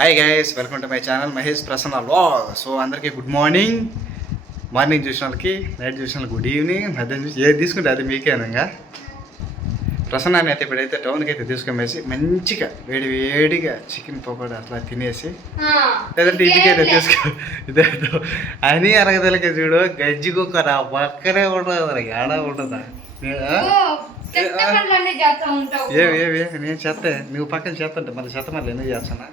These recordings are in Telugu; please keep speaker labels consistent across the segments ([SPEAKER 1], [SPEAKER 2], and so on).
[SPEAKER 1] Hi guys welcome to my channel Mahesh Prasanna vlog so అందరికీ గుడ్ మార్నింగ్ మార్నింగ్ చూసిన వాళ్ళకి నైట్ చూసిన వాళ్ళకి గుడ్ ఈవినింగ్ మధ్యాహ్నం చూసి ఏది తీసుకుంటే అది మీకేనంగా ప్రసన్నాన్ని అయితే ఇప్పుడైతే టౌన్కి అయితే తీసుకొనేసి మంచిగా వేడి వేడిగా చికెన్ పకోడా అట్లా తినేసి లేదంటే ఇంటికైతే తీసుకో ఇదే అని అరగదలకి చూడు గజ్జి కుక్క నా పక్కనే ఉండదు? ఏడా ఉండదా ఏమి ఏమి నేను చెత్త నువ్వు పక్కన చేస్తుంటే మళ్ళీ చెత్త మళ్ళీ ఎందుకు చేస్తానా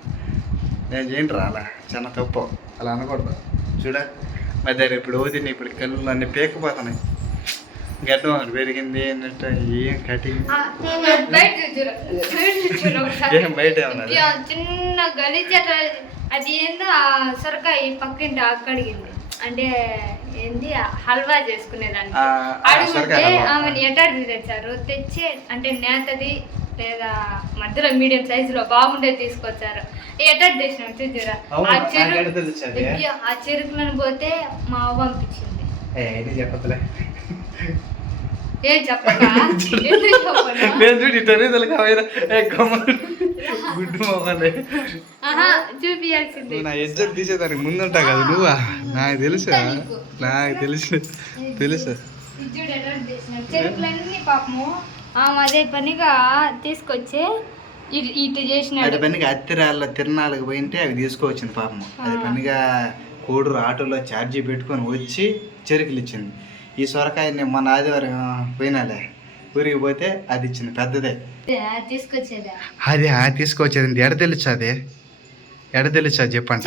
[SPEAKER 1] నేను చేయండి రా అలా. చాలా తప్పు. అలా అనకూడదు. చూడ మధ్యాహ్నం ఇప్పుడు ఓదిని ఇప్పుడు కళ్ళు అన్ని పేకపోతున్నాయి గడ్డం పెరిగింది అన్నట్టు ఏం కటింగ్ ఏం బయట
[SPEAKER 2] చిన్న గలీజ్ అది ఏందో ఆ సొరకాయ పక్కింటి అక్క అడిగింది. అంటే ఆ హల్వా
[SPEAKER 1] సొరకాయ హల్వా.
[SPEAKER 2] ఆమెను ఎటాడి తెచ్చారు తెచ్చి అంటే నేతది లేదా మధ్యలో మీడియం సైజు లో బాగుండేది తీసుకొచ్చారు ఎటాడి తెచ్చినాం చూసారా ఆ చెరుకు ఆ చెరుకులను పోతే మా అవ్వ పంపించింది.
[SPEAKER 1] ఏ
[SPEAKER 2] చెప్పగా?
[SPEAKER 1] నేను చూడు ఇటు అనేది గుడ్డు నా ఎజ్జత్ తీసేదానికి ముందుంటా కదా నువ్వా? నాకు తెలుసు. నాకు. తెలుసు. తెలుసు.
[SPEAKER 2] చెరుకులన్నీ పాపము అదే పనిగా తీసుకొచ్చి ఇటు ఇటు
[SPEAKER 1] అది పనిగా అత్తిరాళ్ళ తిరణాలకు పోయింటే అవి తీసుకువచ్చింది పాపం అది పనిగా కోడూరు ఆటోలో ఛార్జీ పెట్టుకొని వచ్చి చెరుకులు ఇచ్చింది. ఈ సొరకాయని మన ఆదివారం పోయినాలే. ఊరికి పోతే అది ఇచ్చింది పెద్దదే. అదే తీసుకొచ్చేది? ఎడ తెలుసు అది ఎడ తెలుసు అది చెప్పంట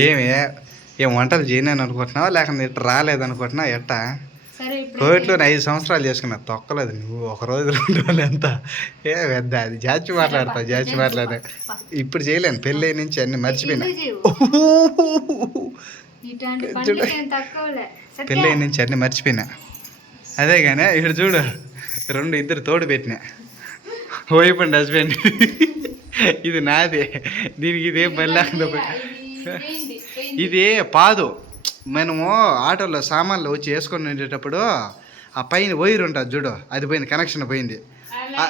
[SPEAKER 1] ఏమి? ఏం వంటలు చేయను అనుకుంటున్నావా? లేకపోతే ఇట్లా రాలేదనుకుంటున్నావా? ఎట్టా? కోవిడ్లో ఐదు సంవత్సరాలు చేసుకున్నా తొక్కలేదు నువ్వు. ఒక రోజు రెండు రోజులు ఎంత? ఏ పెద్ద అది జాచి మాట్లాడతావు జాచి మాట్లాడే ఇప్పుడు చేయలేను పెళ్ళి నుంచి అన్ని మర్చిపోయినా. పెళ్ళి నుంచి అన్ని మర్చిపోయినా. అదే కానీ ఇక్కడ చూడు రెండు ఇద్దరు తోడు పెట్టినా. వైపు హస్బెండ్. ఇది నాదే. దీనికి ఇదేం పని లేకుండా.
[SPEAKER 2] ఇది
[SPEAKER 1] పాదు. మనము ఆటోలో సామాన్లు వచ్చి వేసుకొని ఉండేటప్పుడు ఆ పైన వైర్ ఉంటుంది చూడు అది పోయింది కనెక్షన్ పోయింది.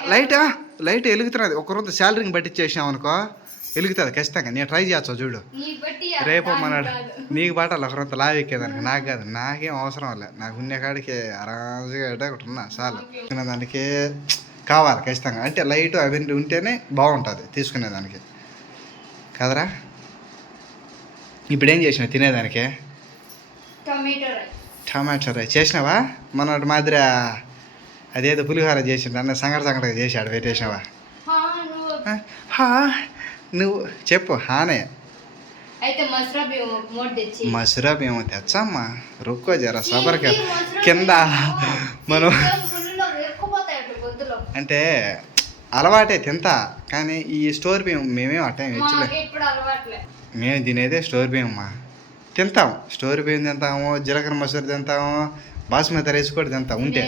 [SPEAKER 1] లైటా లైట్ వెలుగుతున్నది. ఒక రోజు శాలరీని పట్టించేసాం అనుకో వెలుగుతుంది ఖచ్చితంగా. నేను ట్రై చేస్తా చూడు.
[SPEAKER 2] బట్టి
[SPEAKER 1] రేపు మన. నీకు బాటలు ఒక లావు ఎక్కేదానికి నాకు కాదు. నాకేం అవసరం లే. నాకు ఉన్న కాడికి అరాజుగా ఒకటి ఉన్నా చాలు. దానికి కావాలి ఖచ్చితంగా. అంటే లైట్ అవన్నీ ఉంటేనే బాగుంటుంది తీసుకునేదానికి. కదరా? ఇప్పుడు ఏం చేసినావు తినేదానికి?
[SPEAKER 2] టమాటో
[SPEAKER 1] రై చేసినావా? మన మాదిరి అదేదో పులిహోర చేసిండు అన్న సంగడ సంగడగా చేశాడు పెట్టేసినావా
[SPEAKER 2] హా నువ్వు.
[SPEAKER 1] చెప్పు హానే.
[SPEAKER 2] మసురా
[SPEAKER 1] మేము తెచ్చమ్మా రుక్కో జర
[SPEAKER 2] సబర్
[SPEAKER 1] కింద మనం
[SPEAKER 2] అంటే
[SPEAKER 1] అలవాటే తింత కానీ ఈ స్టోర్ బియ్యం మేమేం అట్టే మేము తినేదే స్టోర్ బియ్యమ్మా. తింటాం. స్టోరీ బియ్యం తింటాము జీలకర్ర మసూరి తింటాము బాస్మతి రైస్ కూడా తింటాం ఉంటే.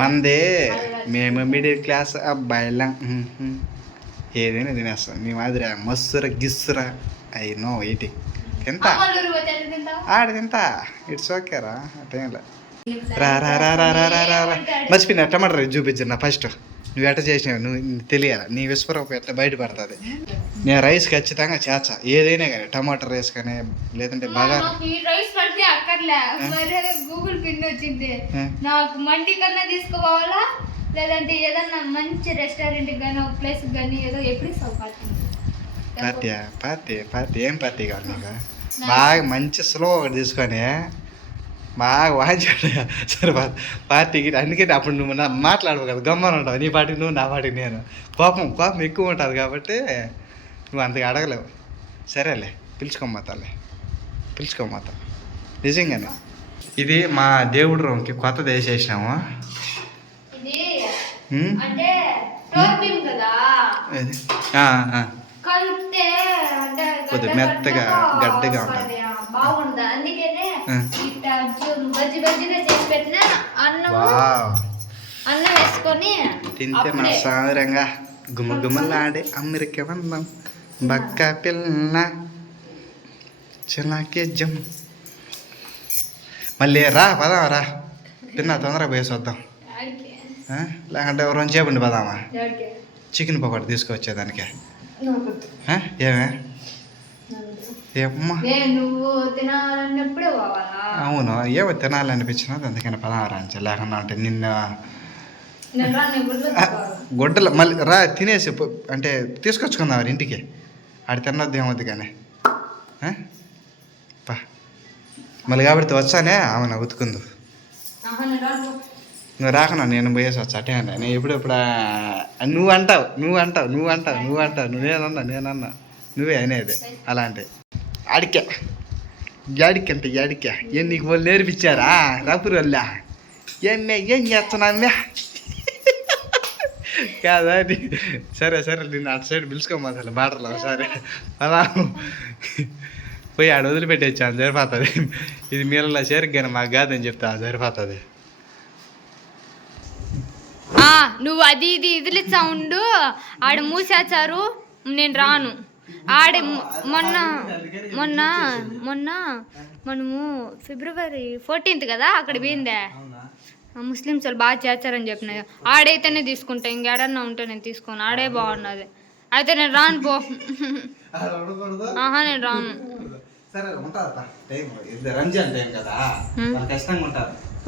[SPEAKER 2] మందే
[SPEAKER 1] మేము మిడిల్ క్లాస్ అబ్బాయిలా. ఏదైనా తినేస్తాం. మీ మాదిరి మస్సుర గిస్సుర అయి నో ఇటీ తింటా. ఆడ తింటా. ఇట్స్ ఓకే రా అట్లా రా రా రా రా రా రా మర్చిపోయిన టమాటా రైస్ చూపించిన ఫస్ట్. నువ్వు ఎట్ట చేసినావు నువ్వు తెలియాలి? నీ విస్వరూపం ఎట్లా బయటపడుతుంది? నేను రైస్ ఖచ్చితంగా చేస్తా. ఏదైనా కానీ టమాటా రైస్ కానీ లేదంటే బాగా
[SPEAKER 2] రైస్ పడితే అక్కర్లే. గూగుల్ పిన్ వచ్చింది. నాకు మండి కన్నా తీసుకోవాలా లేదంటే ఏదన్నా మంచి రెస్టారెంట్ కానీ ఒక ప్లేస్ కానీ ఏదో ఎప్పుడు సౌకర్యం
[SPEAKER 1] పార్టీ పార్టీ పార్టీ. ఏం పార్టీ కావాలి నీకు? బాగా మంచి స్లో ఒకటి తీసుకొని బాగా వాంచాడు సరే పార్టీకి అందుకే అప్పుడు నువ్వు నా మాట్లాడవు కదా గమ్మని ఉంటావు. నీ పాటికి నువ్వు నా పాటికి నేను. కోపం కోపం ఎక్కువ ఉంటుంది కాబట్టి నువ్వు అంతగా అడగలేవు. సరేలే పిలుచుకోమ్మతాలే పిలుచుకోమ్మత నిజంగానే. ఇది మా దేవుడు రూమ్కి కొత్తది వేసేసినాము. కొద్దిగా మెత్తగా,
[SPEAKER 2] గడ్డగా
[SPEAKER 1] గడ్డగా
[SPEAKER 2] రోజులే
[SPEAKER 1] తింటే మన సాధారణంగా గుమగుమలాడే అమెరికా అన్నం బక్క పిల్ల చిలాకే జమ్ మళ్ళీ రా పదాం రా. తిన్న తొందరగా పోయేసి వద్దాం. లేకంటే రెండు పదామా? చికెన్ పకోడీ తీసుకొచ్చేదానికి? ఏమే? ఏమ్మా? అవును ఏమో తినాలనిపించినది అందుకని పదామరా అని లేకుండా అంటే నిన్న గుడ్డలు మళ్ళీ రా తినేసి అంటే తీసుకొచ్చుకుందాం ఇంటికి. ఆడ తిన్నది ఏమవుద్ది కానీ? పా. మళ్ళీ కాబట్టి వచ్చానే ఆమె ఉతుకుందు. నువ్వు రాకనా నేను పోయేసి వచ్చా అటే అన్నా. నేను ఎప్పుడు ఇప్పుడు నువ్వు అంటావు నువ్వు అంటావు నువ్వు అంటావు నువ్వు అంటావు నువ్వేనన్నా నేనన్నా. నువ్వే అనేది అలాంటి అడికే యాడికంటే యాడికా. ఏం నీకు వాళ్ళు నేర్పించారా? రాపురు వల్ల ఏమే ఏం చేస్తున్నామ్మే కాదా సరే సరే నేను అటు సైడ్ పిలుచుకోమా అసలు బాటలో సరే. అలా పోయి ఆడ వదిలిపెట్టేచ్చాను సరిపోతుంది. ఇది మీరలా చేరిగ్గానే మాకు కాదని చెప్తా సరిపోతుంది.
[SPEAKER 2] ఆ, నువ్వు అది ఇది ఇదిలి ఉండు ఆడ మూసేచారు నేను రాను. ఆడే మొన్న మొన్న మొన్న మనము ఫిబ్రవరి ఫోర్టీన్త్ కదా అక్కడ పోయిందే? ముస్లిమ్స్ వాళ్ళు బాగా చేస్తారని చెప్పిన ఆడైతేనే తీసుకుంటా ఇంకేడన్నా ఉంటే నేను తీసుకోను. ఆడే బాగున్నది. అయితే నేను రాను పో. ఆహా నేను రాను.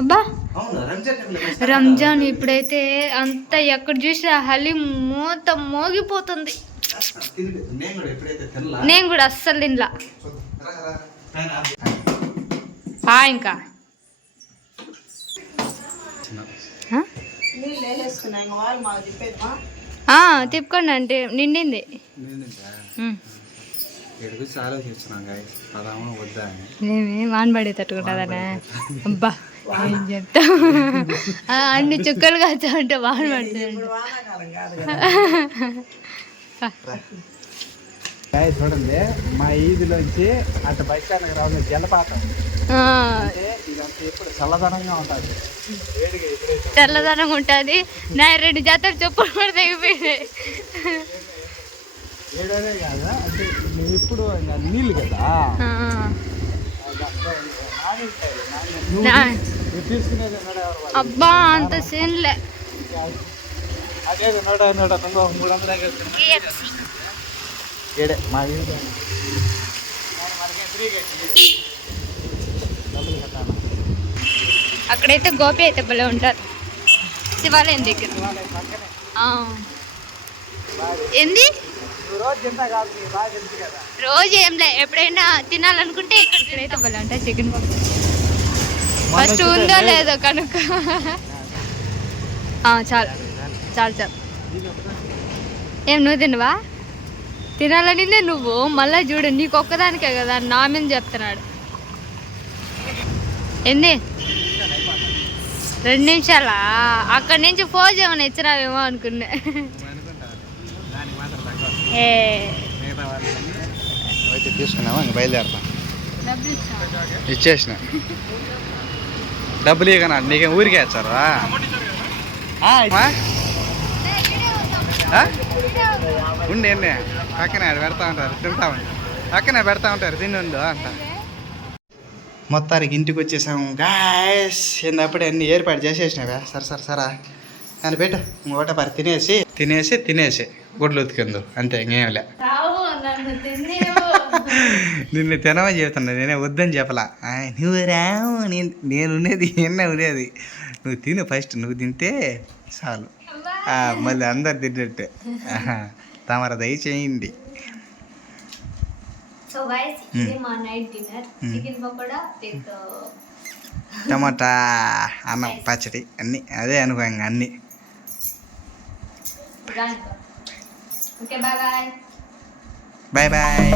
[SPEAKER 2] అబ్బా!
[SPEAKER 1] రంజాన్
[SPEAKER 2] ఇప్పుడైతే అంత ఎక్కడ చూసినా హలీం మూత మోగిపోతుంది.
[SPEAKER 1] నేను కూడా ఎప్పుడైతే తినలా
[SPEAKER 2] నేను కూడా అస్సలు తినలా. ఇంకా. తిప్పుకోండి అంటే నిండింది. వాన్ పడే తట్టుకుంటుందనే అబ్బా ఏం చెప్తా అన్ని చుక్కలు కాచా అంటే వాన్ పడుతుంది.
[SPEAKER 1] చూడండి మా ఈదిలోంచి అటు స్టాండ్కి రావడం జలపాతం. చల్లదనంగా ఉంటుంది.
[SPEAKER 2] తెల్లదనం ఉంటుంది. నా రెండు జాతర చెప్పులు కూడా తెగిపోయినాయి
[SPEAKER 1] వేడనే కాదా? అంటే నువ్వు ఇంకా నీళ్ళు కదా.
[SPEAKER 2] అబ్బా అంత సీన్లే.
[SPEAKER 1] నూట నూట తొంభై మూడు వందలు. ఏడే మా?
[SPEAKER 2] అక్కడైతే గోపి అయితే భలే ఉంటారు. శివాలయం దగ్గర. ఏంది?
[SPEAKER 1] రోజు
[SPEAKER 2] ఏం లే ఎప్పుడైనా తినాలనుకుంటే ఇక్కడైతే భలే ఉంటాయి చికెన్ ఫస్ట్ ఉందో లేదో కనుక. ఆ, చాలు. చాలు చాలు ఏం నువ్వు తినవా? తినాలనిందే నువ్వు? మళ్ళీ చూడు నీకు ఒక్కదానికే కదా నా మీద చెప్తున్నాడు. ఏంది రెండు నిమిషాలా? అక్కడి నుంచి ఫోజ్ ఏమైనా ఇచ్చినావేమో అనుకున్నా. ఏ.
[SPEAKER 1] తీసుకున్నావా ఇంక బయలుదేరతాం? ఇచ్చేసిన. డబ్బులు ఇక నీకేం ఊరికే ఇచ్చారా? ఉండి ఎన్ని పక్కనే పెడతా ఉంటారు తింటా ఉంటారు. పక్కనే పెడతా ఉంటారు తిని ఉండు అంట. మొత్తానికి ఇంటికి వచ్చేసాము. గాయస్ అప్పుడే అన్ని ఏర్పాటు చేసేసినావా? సరే సరే సరా. అని పెట్టు ఇంకోట పరి తినేసి తినేసి తినేసి గుడ్లు ఉతికిందు. అంతే ఇంకేం లే.
[SPEAKER 2] రావు నన్ను
[SPEAKER 1] తినమని చెప్తున్నా నేనే వద్దని చెప్పలా. నువ్వు రావు నేను ఉండేది ఎన్న ఉండేది నువ్వు తిను ఫస్ట్ నువ్వు తింటే చాలు. మళ్ళీ అందరు తింటే తమర దయచేయండి.
[SPEAKER 2] సో గైస్ ఇది మా night dinner chicken pakoda with
[SPEAKER 1] tomato అన్నం పచ్చడి అన్నీ. అదే ఇంక అన్నీ.
[SPEAKER 2] Okay bye bye
[SPEAKER 1] bye bye